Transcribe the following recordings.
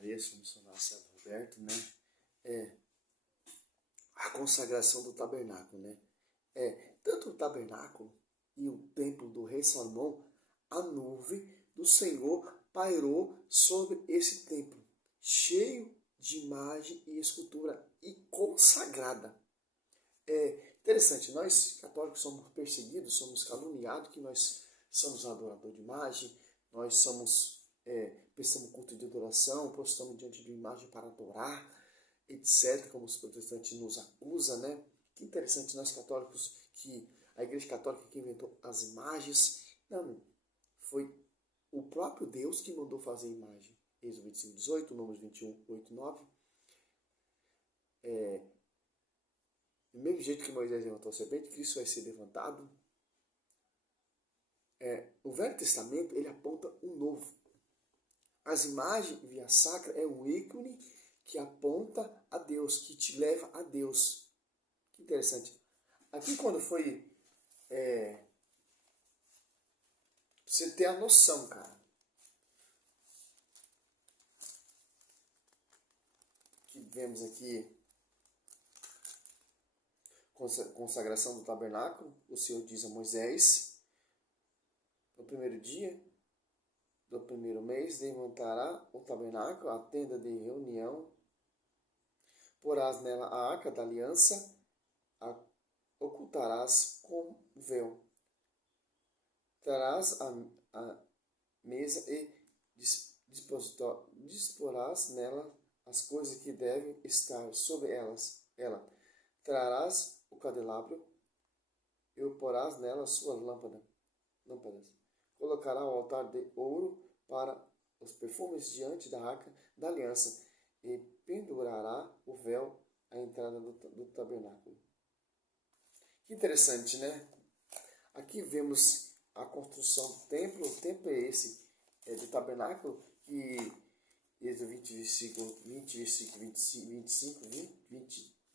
Maria, sou missionário César Roberto, né? É a consagração do tabernáculo, né? Tanto o tabernáculo e o templo do rei Salomão, a nuvem do Senhor pairou sobre esse templo, cheio de imagem e escultura e consagrada. É interessante, nós católicos somos perseguidos, somos caluniados, que nós somos adorador de imagem, nós prestamos culto de adoração, postamos diante de uma imagem para adorar, etc., como os protestantes nos acusam, né? Que interessante, nós católicos, que a Igreja Católica que inventou as imagens. Não, foi o próprio Deus que mandou fazer a imagem. Êxodo 25, 18, Números 21, 8, 9. Do mesmo jeito que Moisés levantou a serpente, Cristo vai ser levantado. O Velho Testamento, ele aponta um novo. As imagens via sacra é um ícone que aponta a Deus, que te leva a Deus. Que interessante. Aqui quando foi... você ter a noção, cara. Que vemos aqui... consagração do tabernáculo. O Senhor diz a Moisés... no primeiro dia do primeiro mês, levantará o tabernáculo, a tenda de reunião, porás nela a arca da aliança, a ocultarás com véu. Trarás a mesa e disporás nela as coisas que devem estar sobre ela. Trarás o candelabro e o porás nela suas lâmpadas. Colocará o altar de ouro para os perfumes diante da arca da aliança e pendurará o véu à entrada do tabernáculo. Que interessante, né? Aqui vemos a construção do templo. O templo é esse, do tabernáculo, que Êxodo 20, versículo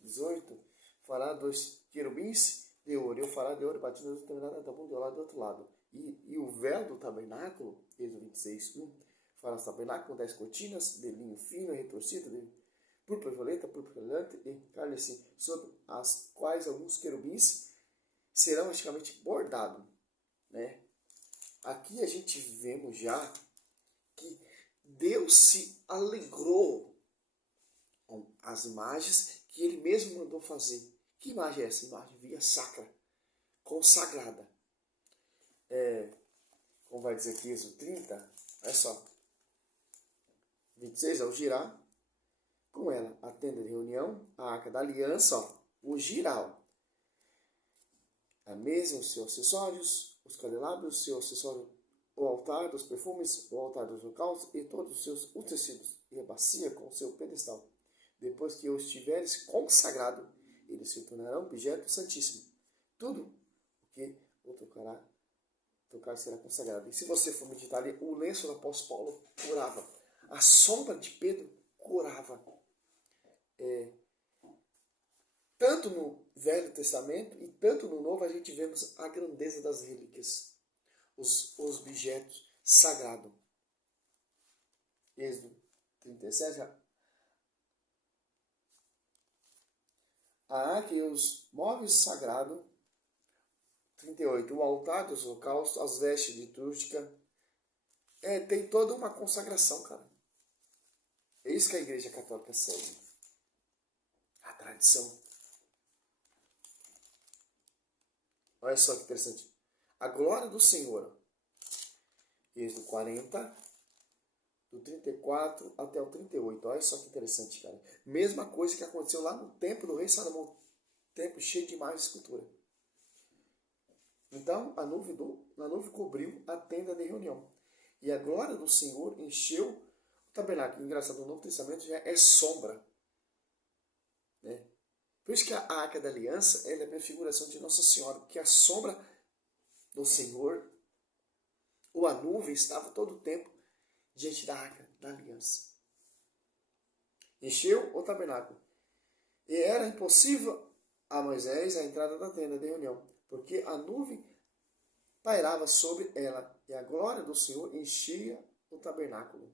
18, fará 2 querubins de ouro. Eu fará de ouro batido no tabernáculo do lado do outro lado. E o véu do tabernáculo, Êxodo 26, 1, fará o tabernáculo com 10 cortinas de linho fino e retorcido, de púrpura violeta, púrpura brilhante e cálice, sobre as quais alguns querubins serão praticamente bordados, né? Aqui a gente vemos já que Deus se alegrou com as imagens que ele mesmo mandou fazer. Que imagem é essa? Imagem via sacra, consagrada. Como vai dizer aqui Êxodo 30, olha só. 26, ao girar, com ela a tenda de reunião, a arca da aliança, ó, o giral. A mesa, os seus acessórios, os candelabros, o seu acessório, o altar dos perfumes, o altar dos holocaustos e todos os seus utensílios, e a bacia com o seu pedestal. Depois que eu estiveres consagrado, eles se tornarão objeto santíssimo. Tudo o que o tocar será consagrado. E se você for meditar ali, o lenço do apóstolo Paulo curava. A sombra de Pedro curava. Tanto no Velho Testamento e tanto no Novo, a gente vemos a grandeza das relíquias, os objetos sagrados. Êxodo 37, a arca e os móveis sagrados. 38, o altar dos holocaustos, as vestes litúrgicas. Tem toda uma consagração, cara. É isso que a Igreja Católica segue. A tradição. Olha só que interessante. A glória do Senhor. Êxodo 40, do 34 até o 38. Olha só que interessante, cara. Mesma coisa que aconteceu lá no templo do rei Salomão. Templo cheio de imagens e escultura. Então, a nuvem cobriu a tenda de reunião. E a glória do Senhor encheu o tabernáculo. Engraçado, no Novo Testamento já é sombra, né? Por isso que a arca da aliança ela é a prefiguração de Nossa Senhora, porque a sombra do Senhor, ou a nuvem, estava todo o tempo diante da arca da aliança. Encheu o tabernáculo. E era impossível a Moisés a entrada da tenda de reunião, porque a nuvem pairava sobre ela, e a glória do Senhor enchia o tabernáculo.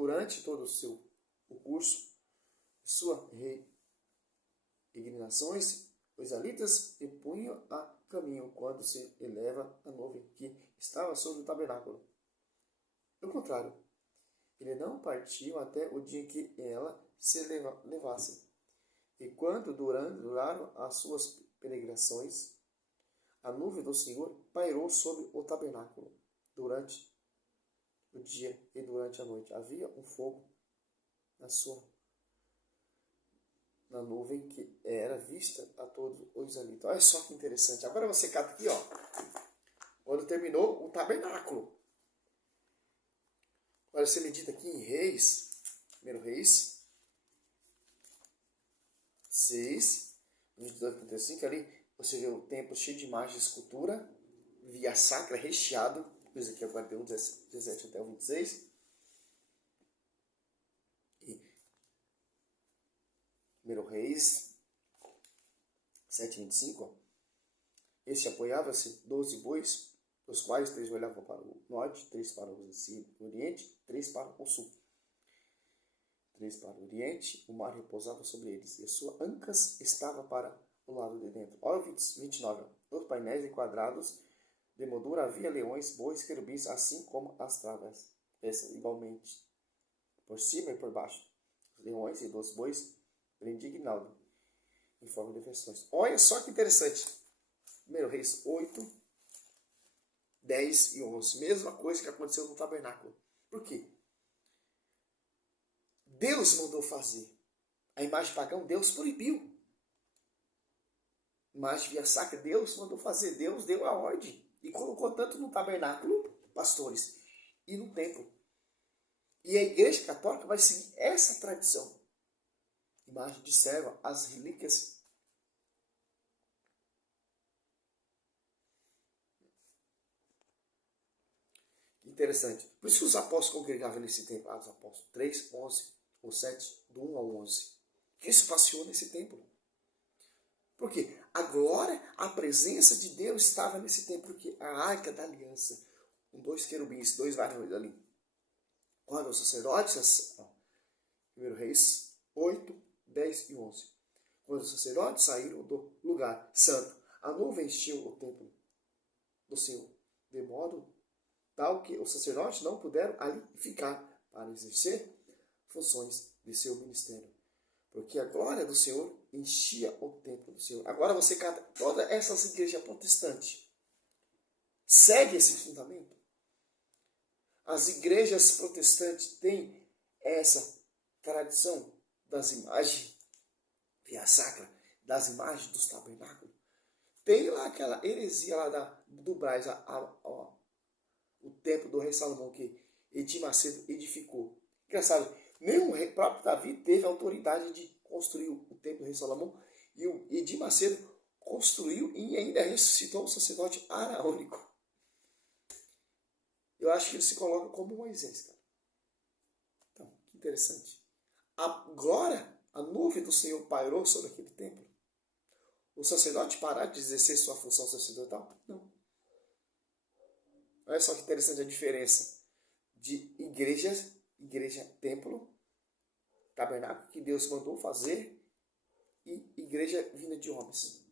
durante todo o curso, sua peregrinações, os israelitas se punham a caminho quando se eleva a nuvem que estava sobre o tabernáculo. Do contrário, ele não partiu até o dia em que ela se levasse. E quando duraram as suas peregrinações, a nuvem do Senhor pairou sobre o tabernáculo durante o dia e durante a noite. Havia um fogo na nuvem que era vista a todos os israelitas. Olha só que interessante. Agora você cata aqui, ó. Quando terminou o tabernáculo. Agora você medita aqui em Reis, 1 Reis 6, 22 a 35, ali você vê o templo cheio de imagens de escultura, via sacra recheado, coisa aqui é o 41, 17 até o 26. E 1 Reis 7, 25, ó. Este apoiava-se 12 bois, dos quais 3 olhavam para o norte, 3 para o oriente, 3 para o sul. 3 para o oriente, o mar repousava sobre eles, e suas ancas estavam para o lado de dentro. Olha o 29. Nos painéis enquadrados de moldura havia leões, bois, querubins, assim como as travas. Igualmente, por cima e por baixo. Os leões e dos bois indignados, em forma de versões. Olha só que interessante. 1 Reis 8, 10 e 11. Mesma coisa que aconteceu no tabernáculo. Por quê? Deus mandou fazer. A imagem pagã, Deus proibiu. Imagem via sacra, Deus mandou fazer. Deus deu a ordem. E colocou tanto no tabernáculo, pastores, e no templo. E a Igreja Católica vai seguir essa tradição. Imagem de serva, as relíquias. Interessante. Por isso que os apóstolos congregavam nesse templo. Os apóstolos 3, 11, ou 7, do 1 ao 11. O que se passeou nesse templo? Por quê? A glória, a presença de Deus estava nesse templo. Porque a arca da aliança, com 2 querubins, 2 varões ali. Quando os sacerdotes, 1 Reis 8, 10 e 11. Quando os sacerdotes saíram do lugar santo, a nuvem encheu o templo do Senhor, de modo tal que os sacerdotes não puderam ali ficar para exercer funções de seu ministério. Porque a glória do Senhor enchia o templo do Senhor. Agora você cata todas essas igrejas protestantes. Segue esse fundamento. As igrejas protestantes têm essa tradição das imagens via sacra, das imagens dos tabernáculos. Tem lá aquela heresia lá do Braz, o templo do rei Salomão que Edir Macedo edificou. Engraçado, nem o próprio Davi teve autoridade de construir o templo do rei Salomão, e o Edir Macedo construiu e ainda ressuscitou o sacerdote araônico. Eu acho que ele se coloca como Moisés, cara. Então, que interessante. A glória, a nuvem do Senhor pairou sobre aquele templo. O sacerdote parar de exercer sua função sacerdotal? Não. Olha só que interessante a diferença de igreja, templo, tabernáculo que Deus mandou fazer, e igreja vinda de homens.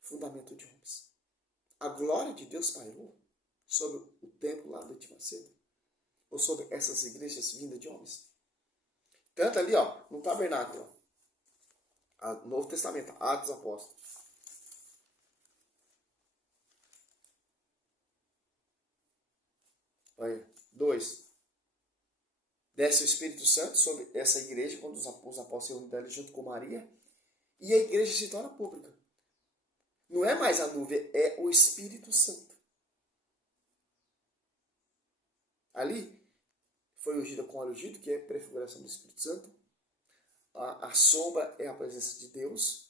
Fundamento de homens. A glória de Deus pairou sobre o templo lá do Edir Macedo, ou sobre essas igrejas vindas de homens. Tanto ali, ó, no tabernáculo, Novo Testamento, Atos dos Apóstolos. Olha, 2. Desce o Espírito Santo sobre essa igreja, quando os apóstolos se reúnem junto com Maria, e a igreja se torna pública. Não é mais a nuvem, é o Espírito Santo. Ali foi ungida com óleo ungido, que é a prefiguração do Espírito Santo. A sombra é a presença de Deus.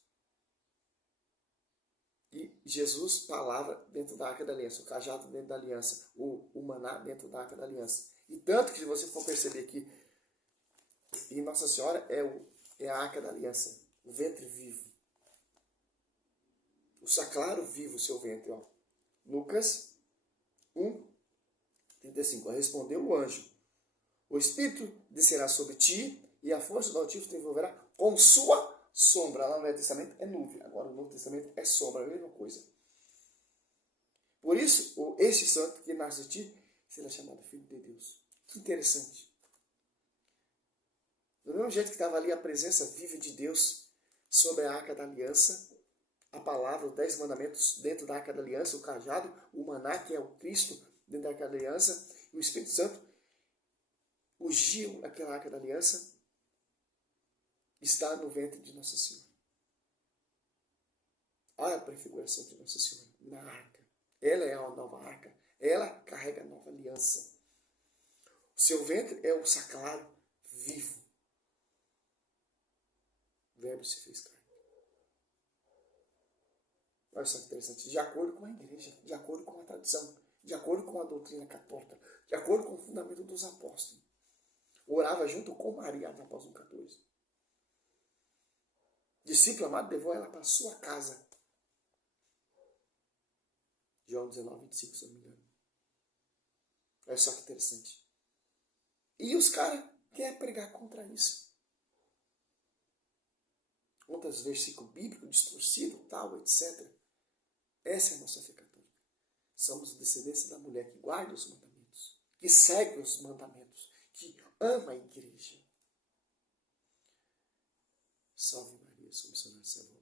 E Jesus, palavra dentro da arca da aliança, o cajado dentro da aliança, o maná dentro da arca da aliança. E tanto que, se você for perceber aqui, e Nossa Senhora é a arca da aliança, o ventre vivo. O sacrário vivo, o seu ventre. Ó. Lucas 1, 35 35. Respondeu o anjo: o Espírito descerá sobre ti e a força do Altíssimo te envolverá com sua sombra. Lá no Velho Testamento é nuvem, agora no Novo Testamento é sombra, a mesma coisa. Por isso, este santo que nasce de ti será chamado Filho de Deus. Que interessante. Do mesmo jeito que estava ali a presença viva de Deus sobre a Arca da Aliança, a palavra, os 10 mandamentos dentro da Arca da Aliança, o cajado, o maná, que é o Cristo dentro da Arca da Aliança, e o Espírito Santo ungiu aquela Arca da Aliança, está no ventre de Nossa Senhora. Olha a prefiguração de Nossa Senhora na Arca. Ela é a nova Arca. Ela carrega a nova aliança. O seu ventre é o sacrário vivo. O Verbo se fez carne. Olha só que interessante. De acordo com a igreja, de acordo com a tradição, de acordo com a doutrina católica, de acordo com o fundamento dos apóstolos. Orava junto com Maria, no apóstolo 14. Discípulo amado levou ela para a sua casa. João 19, 25, se eu não me engano. Olha só que interessante. E os caras querem pregar contra isso. Outros versículos bíblicos distorcidos, tal, etc. Essa é a nossa fé católica. Somos descendência da mulher que guarda os mandamentos, que segue os mandamentos, que ama a igreja. Salve Maria, sou missionário servo.